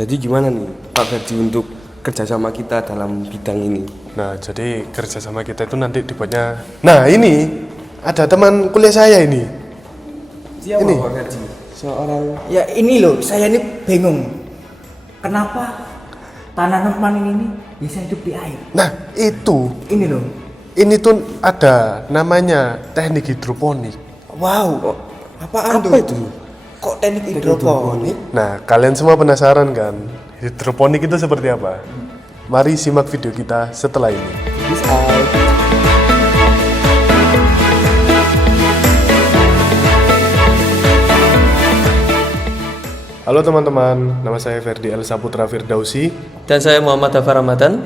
Jadi gimana nih Pak Ferdi untuk kerjasama kita dalam bidang ini? Nah, jadi kerjasama kita itu nanti dibuatnya. Nah, ini ada teman kuliah saya ini. Siapa Ini. Pak Ferdi? Seorang Ya ini loh, saya ini bingung. Kenapa tanaman ini bisa hidup di air? Nah, itu. Ini loh. Ini tuh ada namanya teknik hidroponik. Wow. Apaan apa tuh? itu? Kok teknik hidroponik? Nah, kalian semua penasaran kan? Hidroponik itu seperti apa? Mari simak video kita setelah ini. Bisa. Halo teman-teman, nama saya Ferdi El Saputra Firdausi. Dan saya Muhammad Hafar Ramadan.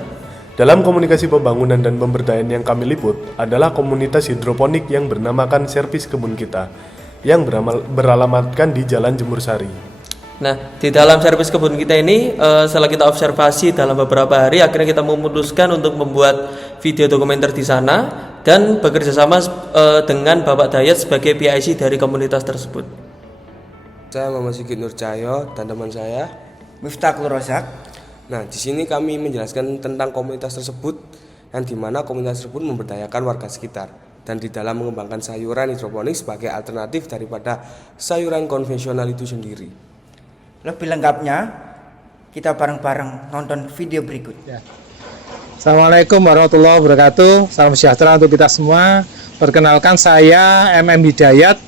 Dalam komunikasi pembangunan dan pemberdayaan yang kami liput adalah komunitas hidroponik yang bernamakan Servis Kebun Kita yang beralamatkan di Jalan Jemur Sari. Nah, di dalam servis kebun kita ini, setelah kita observasi dalam beberapa hari, akhirnya kita memutuskan untuk membuat video dokumenter di sana dan bekerja sama dengan Bapak Dayat sebagai PIC dari komunitas tersebut. Saya Muhammad Sigit Nurcahyo dan teman saya. Miftahul Rozak. Nah, di sini kami menjelaskan tentang komunitas tersebut yang dimana komunitas tersebut memberdayakan warga sekitar dan di dalam mengembangkan sayuran hidroponik sebagai alternatif daripada sayuran konvensional itu sendiri. Lebih lengkapnya kita bareng-bareng nonton video berikut. Assalamualaikum warahmatullahi wabarakatuh. Salam sejahtera untuk kita semua. Perkenalkan saya MM Hidayat.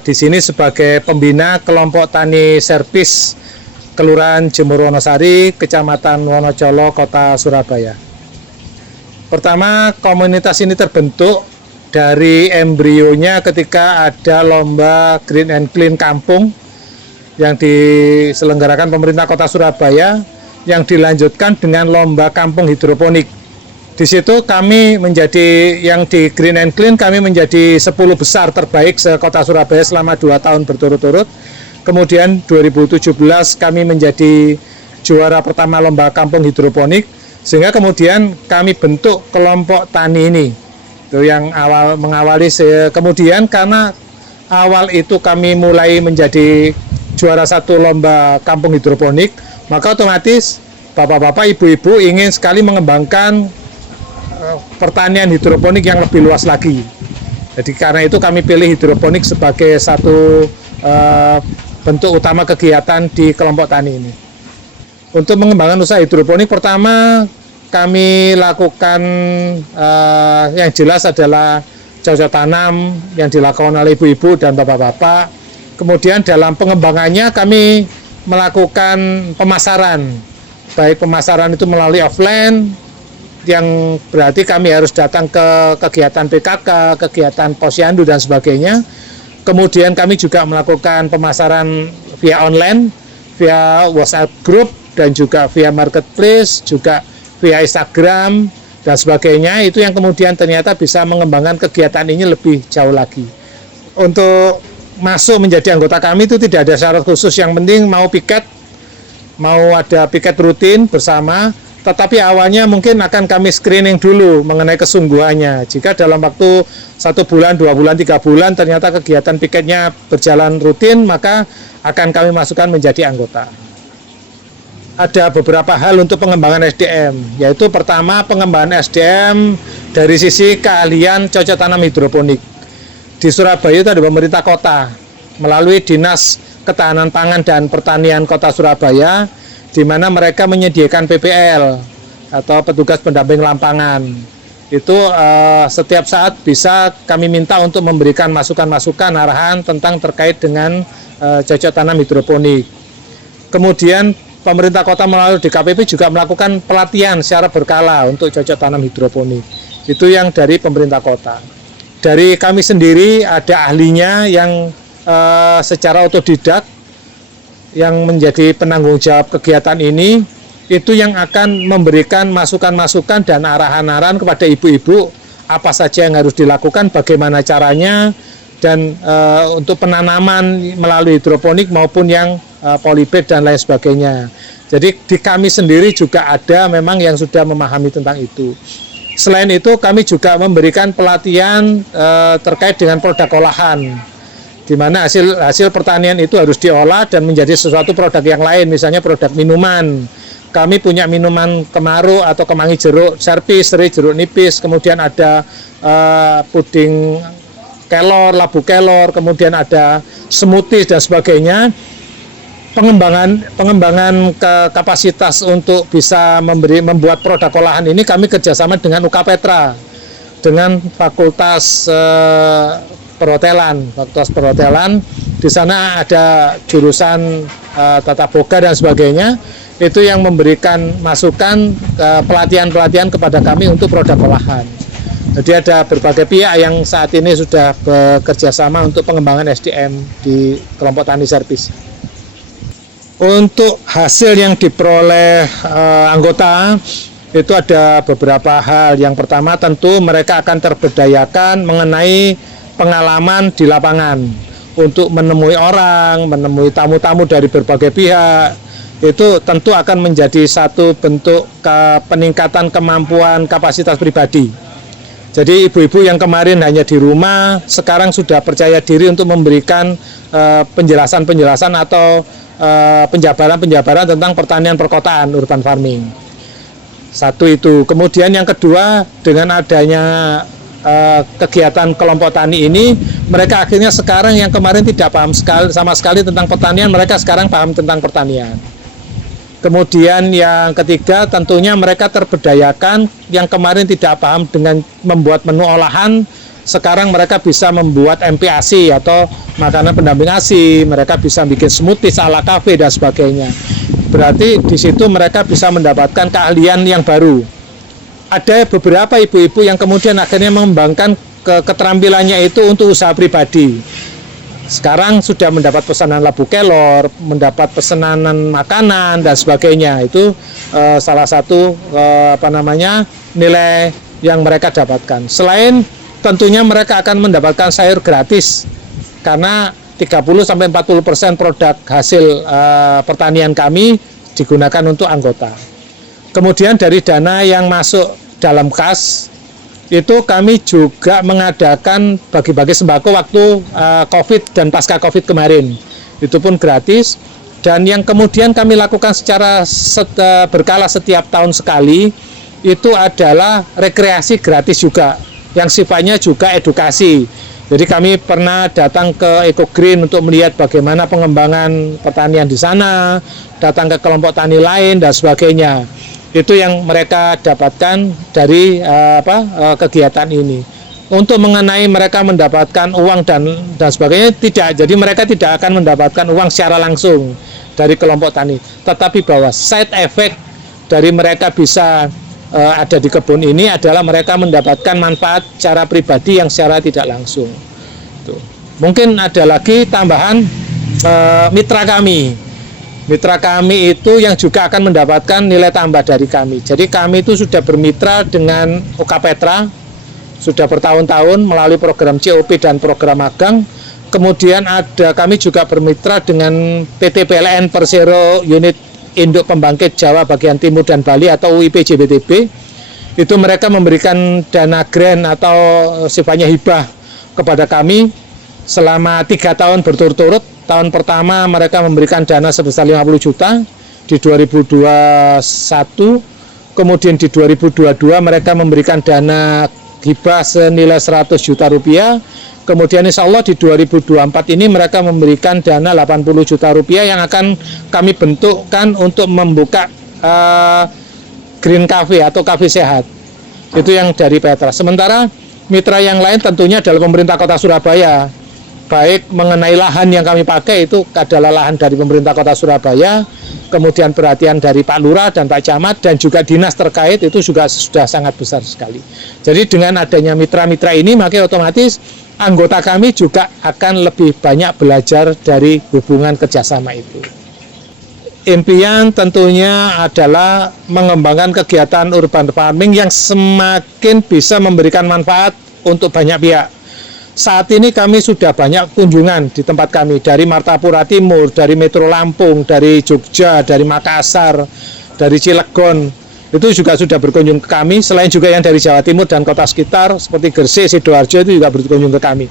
Di sini sebagai pembina kelompok tani servis Kelurahan Jemur Wonosari, Kecamatan Wonocolo, Kota Surabaya. Pertama, komunitas ini terbentuk dari embrionya ketika ada lomba Green and Clean Kampung yang diselenggarakan pemerintah Kota Surabaya, yang dilanjutkan dengan lomba kampung hidroponik. Di situ kami menjadi, yang di Green and Clean kami menjadi 10 besar terbaik se-Kota Surabaya selama 2 tahun berturut-turut. Kemudian 2017 kami menjadi juara pertama lomba kampung hidroponik, sehingga kemudian kami bentuk kelompok tani ini. Itu yang awal mengawali. Kemudian karena awal itu kami mulai menjadi juara 1 lomba kampung hidroponik, maka otomatis bapak-bapak, ibu-ibu ingin sekali mengembangkan pertanian hidroponik yang lebih luas lagi. Jadi karena itu kami pilih hidroponik sebagai satu bentuk utama kegiatan di kelompok tani ini. Untuk mengembangkan usaha hidroponik, pertama kami lakukan yang jelas adalah cocok tanam yang dilakukan oleh ibu-ibu dan bapak-bapak. Kemudian dalam pengembangannya kami melakukan pemasaran, baik pemasaran itu melalui offline, yang berarti kami harus datang ke kegiatan PKK, kegiatan posyandu dan sebagainya. Kemudian kami juga melakukan pemasaran via online, via WhatsApp group, dan juga via marketplace, juga via Instagram dan sebagainya. Itu yang kemudian ternyata bisa mengembangkan kegiatan ini lebih jauh lagi. Untuk masuk menjadi anggota kami itu tidak ada syarat khusus, yang penting mau piket, mau ada piket rutin bersama. Tetapi awalnya mungkin akan kami screening dulu mengenai kesungguhannya. Jika dalam waktu 1 bulan, 2 bulan, 3 bulan ternyata kegiatan piketnya berjalan rutin, maka akan kami masukkan menjadi anggota. Ada beberapa hal untuk pengembangan SDM, yaitu pertama pengembangan SDM dari sisi keahlian cocok tanam hidroponik. Di Surabaya itu ada pemerintah kota melalui Dinas Ketahanan Pangan dan Pertanian Kota Surabaya, di mana mereka menyediakan PPL atau petugas pendamping lapangan. Itu setiap saat bisa kami minta untuk memberikan masukan-masukan arahan tentang terkait dengan cocok tanam hidroponik. Kemudian pemerintah kota melalui DKPP juga melakukan pelatihan secara berkala untuk cocok tanam hidroponik. Itu yang dari pemerintah kota. Dari kami sendiri ada ahlinya yang secara otodidak yang menjadi penanggung jawab kegiatan ini, itu yang akan memberikan masukan-masukan dan arahan-arahan kepada ibu-ibu apa saja yang harus dilakukan, bagaimana caranya, dan untuk penanaman melalui hidroponik maupun yang polybag dan lain sebagainya. Jadi di kami sendiri juga ada memang yang sudah memahami tentang itu. Selain itu kami juga memberikan pelatihan terkait dengan produk olahan. di mana hasil pertanian itu harus diolah dan menjadi sesuatu produk yang lain, misalnya produk minuman. Kami punya minuman kemaruk atau kemangi jeruk, serpis, seri jeruk nipis, kemudian ada puding kelor, labu kelor, kemudian ada smoothies dan sebagainya. Pengembangan kapasitas untuk bisa membuat produk olahan ini kami kerjasama dengan UK Petra, dengan Fakultas Perhotelan. Di sana ada jurusan tata boga dan sebagainya. Itu yang memberikan masukan pelatihan-pelatihan kepada kami untuk produk olahan. Jadi ada berbagai pihak yang saat ini sudah bekerja sama untuk pengembangan SDM di kelompok tani servis. Untuk hasil yang diperoleh anggota itu ada beberapa hal. Yang pertama tentu mereka akan terberdayakan mengenai pengalaman di lapangan untuk menemui orang, menemui tamu-tamu dari berbagai pihak. Itu tentu akan menjadi satu bentuk peningkatan kemampuan kapasitas pribadi. Jadi ibu-ibu yang kemarin hanya di rumah, sekarang sudah percaya diri untuk memberikan penjelasan-penjelasan atau penjabaran-penjabaran tentang pertanian perkotaan, urban farming. Satu itu. Kemudian yang kedua, dengan adanya kegiatan kelompok tani ini, mereka akhirnya sekarang yang kemarin tidak paham sama sekali tentang pertanian, mereka sekarang paham tentang pertanian. Kemudian yang ketiga, tentunya mereka terberdayakan yang kemarin tidak paham dengan membuat menu olahan, sekarang mereka bisa membuat MPASI atau makanan pendamping ASI, mereka bisa bikin smoothies ala kafe dan sebagainya. Berarti di situ mereka bisa mendapatkan keahlian yang baru. Ada beberapa ibu-ibu yang kemudian akhirnya mengembangkan keterampilannya itu untuk usaha pribadi. Sekarang sudah mendapat pesanan labu kelor, mendapat pesanan makanan dan sebagainya. Itu salah satu nilai yang mereka dapatkan. Selain tentunya mereka akan mendapatkan sayur gratis karena 30-40% produk hasil pertanian kami digunakan untuk anggota. Kemudian dari dana yang masuk dalam kas itu kami juga mengadakan bagi-bagi sembako waktu COVID dan pasca COVID kemarin. Itu pun gratis. Dan yang kemudian kami lakukan secara berkala setiap tahun sekali itu adalah rekreasi gratis juga, yang sifatnya juga edukasi. Jadi kami pernah datang ke Eco Green untuk melihat bagaimana pengembangan pertanian di sana, datang ke kelompok tani lain dan sebagainya. Itu yang mereka dapatkan dari kegiatan ini. Untuk mengenai mereka mendapatkan uang dan sebagainya tidak. Jadi mereka tidak akan mendapatkan uang secara langsung dari kelompok tani. Tetapi bahwa side effect dari mereka bisa ada di kebun ini adalah mereka mendapatkan manfaat secara pribadi yang secara tidak langsung. Tuh. Mungkin ada lagi tambahan mitra kami. Mitra kami itu yang juga akan mendapatkan nilai tambah dari kami. Jadi kami itu sudah bermitra dengan UK Petra, sudah bertahun-tahun melalui program COP dan program magang. Kemudian kami juga bermitra dengan PT PLN Persero Unit Induk Pembangkit Jawa Bagian Timur dan Bali atau UIP JBTB. Itu mereka memberikan dana grant atau sifatnya hibah kepada kami selama 3 tahun berturut-turut. Tahun pertama mereka memberikan dana sebesar 50 juta di 2021, kemudian di 2022 mereka memberikan dana hibah senilai 100 juta rupiah, kemudian insya Allah di 2024 ini mereka memberikan dana 80 juta rupiah yang akan kami bentukkan untuk membuka Green Cafe atau kafe sehat. Itu yang dari Petra. Sementara mitra yang lain tentunya adalah pemerintah Kota Surabaya. Baik mengenai lahan yang kami pakai itu adalah lahan dari pemerintah Kota Surabaya, kemudian perhatian dari Pak Lurah dan Pak Camat dan juga dinas terkait itu juga sudah sangat besar sekali. Jadi dengan adanya mitra-mitra ini maka otomatis anggota kami juga akan lebih banyak belajar dari hubungan kerjasama itu. Impian tentunya adalah mengembangkan kegiatan urban farming yang semakin bisa memberikan manfaat untuk banyak pihak. Saat ini kami sudah banyak kunjungan di tempat kami dari Martapura Timur, dari Metro Lampung, dari Jogja, dari Makassar, dari Cilegon. Itu juga sudah berkunjung ke kami, selain juga yang dari Jawa Timur dan kota sekitar seperti Gresik, Sidoarjo itu juga berkunjung ke kami.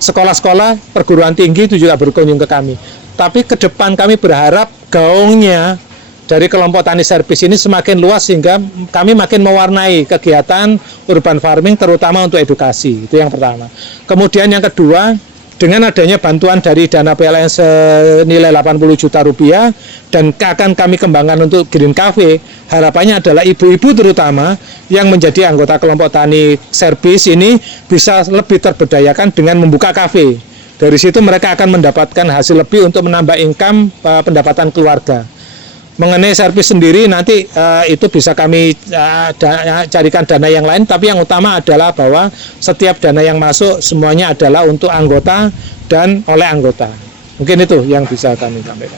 sekolah-sekolah perguruan tinggi itu juga berkunjung ke kami. Tapi ke depan kami berharap gaungnya dari kelompok tani servis ini semakin luas sehingga kami makin mewarnai kegiatan urban farming terutama untuk edukasi. Itu yang pertama. Kemudian yang kedua, dengan adanya bantuan dari dana PLN senilai 80 juta rupiah dan akan kami kembangkan untuk Green Cafe, harapannya adalah ibu-ibu terutama yang menjadi anggota kelompok tani servis ini bisa lebih terberdayakan dengan membuka kafe. Dari situ mereka akan mendapatkan hasil lebih untuk menambah income pendapatan keluarga. Mengenai servis sendiri nanti itu bisa kami carikan dana yang lain, tapi yang utama adalah bahwa setiap dana yang masuk semuanya adalah untuk anggota dan oleh anggota. Mungkin itu yang bisa kami sampaikan.